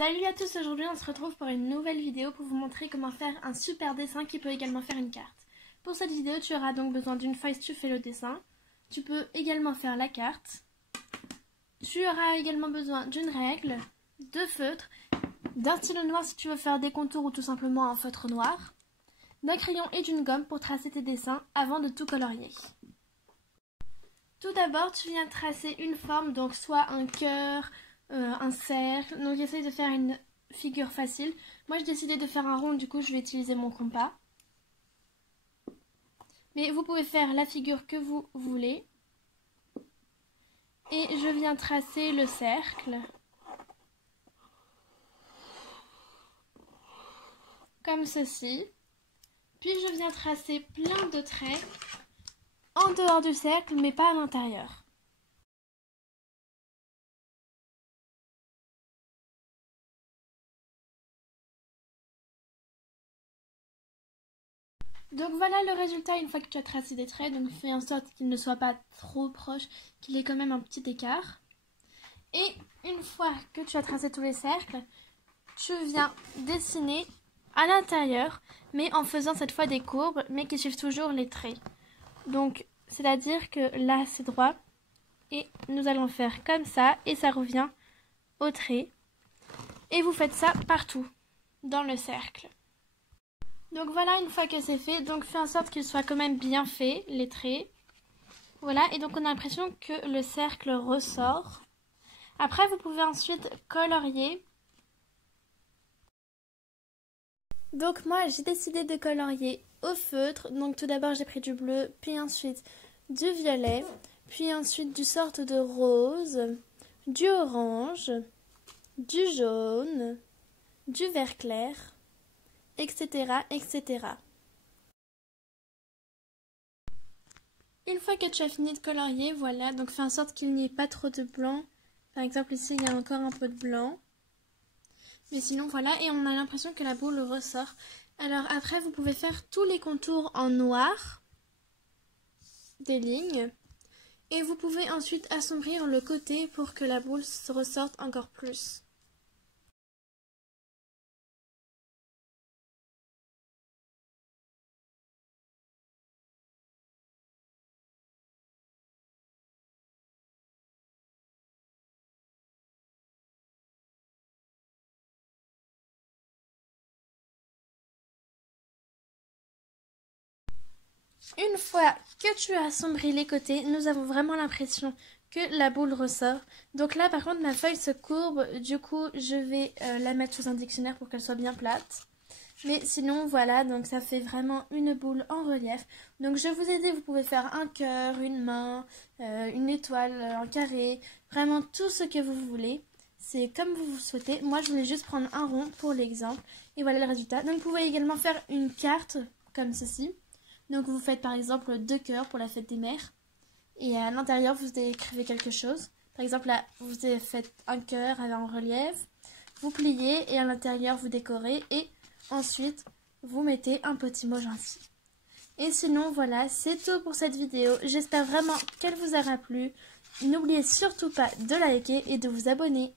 Salut à tous, aujourd'hui on se retrouve pour une nouvelle vidéo pour vous montrer comment faire un super dessin qui peut également faire une carte. Pour cette vidéo tu auras donc besoin d'une feuille si tu fais le dessin, tu peux également faire la carte, tu auras également besoin d'une règle, de feutres, d'un stylo noir si tu veux faire des contours ou tout simplement un feutre noir, d'un crayon et d'une gomme pour tracer tes dessins avant de tout colorier. Tout d'abord tu viens tracer une forme, donc soit un cœur, un cercle, donc essaye de faire une figure facile. Moi j'ai décidé de faire un rond, du coup je vais utiliser mon compas. Mais vous pouvez faire la figure que vous voulez. Et je viens tracer le cercle. Comme ceci. Puis je viens tracer plein de traits en dehors du cercle, mais pas à l'intérieur. Donc voilà le résultat une fois que tu as tracé des traits. Donc fais en sorte qu'il ne soit pas trop proche, qu'il ait quand même un petit écart. Et une fois que tu as tracé tous les cercles, tu viens dessiner à l'intérieur, mais en faisant cette fois des courbes, mais qui suivent toujours les traits. Donc c'est-à-dire que là c'est droit, et nous allons faire comme ça, et ça revient au trait. Et vous faites ça partout, dans le cercle. Donc voilà, une fois que c'est fait, donc fais en sorte qu'il soit quand même bien fait, les traits. Voilà, et donc on a l'impression que le cercle ressort. Après, vous pouvez ensuite colorier. Donc moi, j'ai décidé de colorier au feutre. Donc tout d'abord, j'ai pris du bleu, puis ensuite du violet, puis ensuite du sorte de rose, du orange, du jaune, du vert clair, etc., etc. Une fois que tu as fini de colorier, voilà, donc fais en sorte qu'il n'y ait pas trop de blanc. Par exemple ici il y a encore un peu de blanc. Mais sinon voilà, et on a l'impression que la boule ressort. Alors après vous pouvez faire tous les contours en noir, des lignes. Et vous pouvez ensuite assombrir le côté pour que la boule se ressorte encore plus. Une fois que tu as assombri les côtés, nous avons vraiment l'impression que la boule ressort. Donc là par contre ma feuille se courbe, du coup je vais la mettre sous un dictionnaire pour qu'elle soit bien plate. Mais sinon voilà, donc ça fait vraiment une boule en relief. Donc je vous ai dit, vous pouvez faire un cœur, une main, une étoile, un carré, vraiment tout ce que vous voulez. C'est comme vous souhaitez. Moi je voulais juste prendre un rond pour l'exemple. Et voilà le résultat. Donc vous pouvez également faire une carte comme ceci. Donc vous faites par exemple 2 cœurs pour la fête des mères. Et à l'intérieur vous écrivez quelque chose. Par exemple là vous faites un cœur en relief. Vous pliez et à l'intérieur vous décorez. Et ensuite vous mettez un petit mot gentil. Et sinon voilà, c'est tout pour cette vidéo. J'espère vraiment qu'elle vous aura plu. N'oubliez surtout pas de liker et de vous abonner.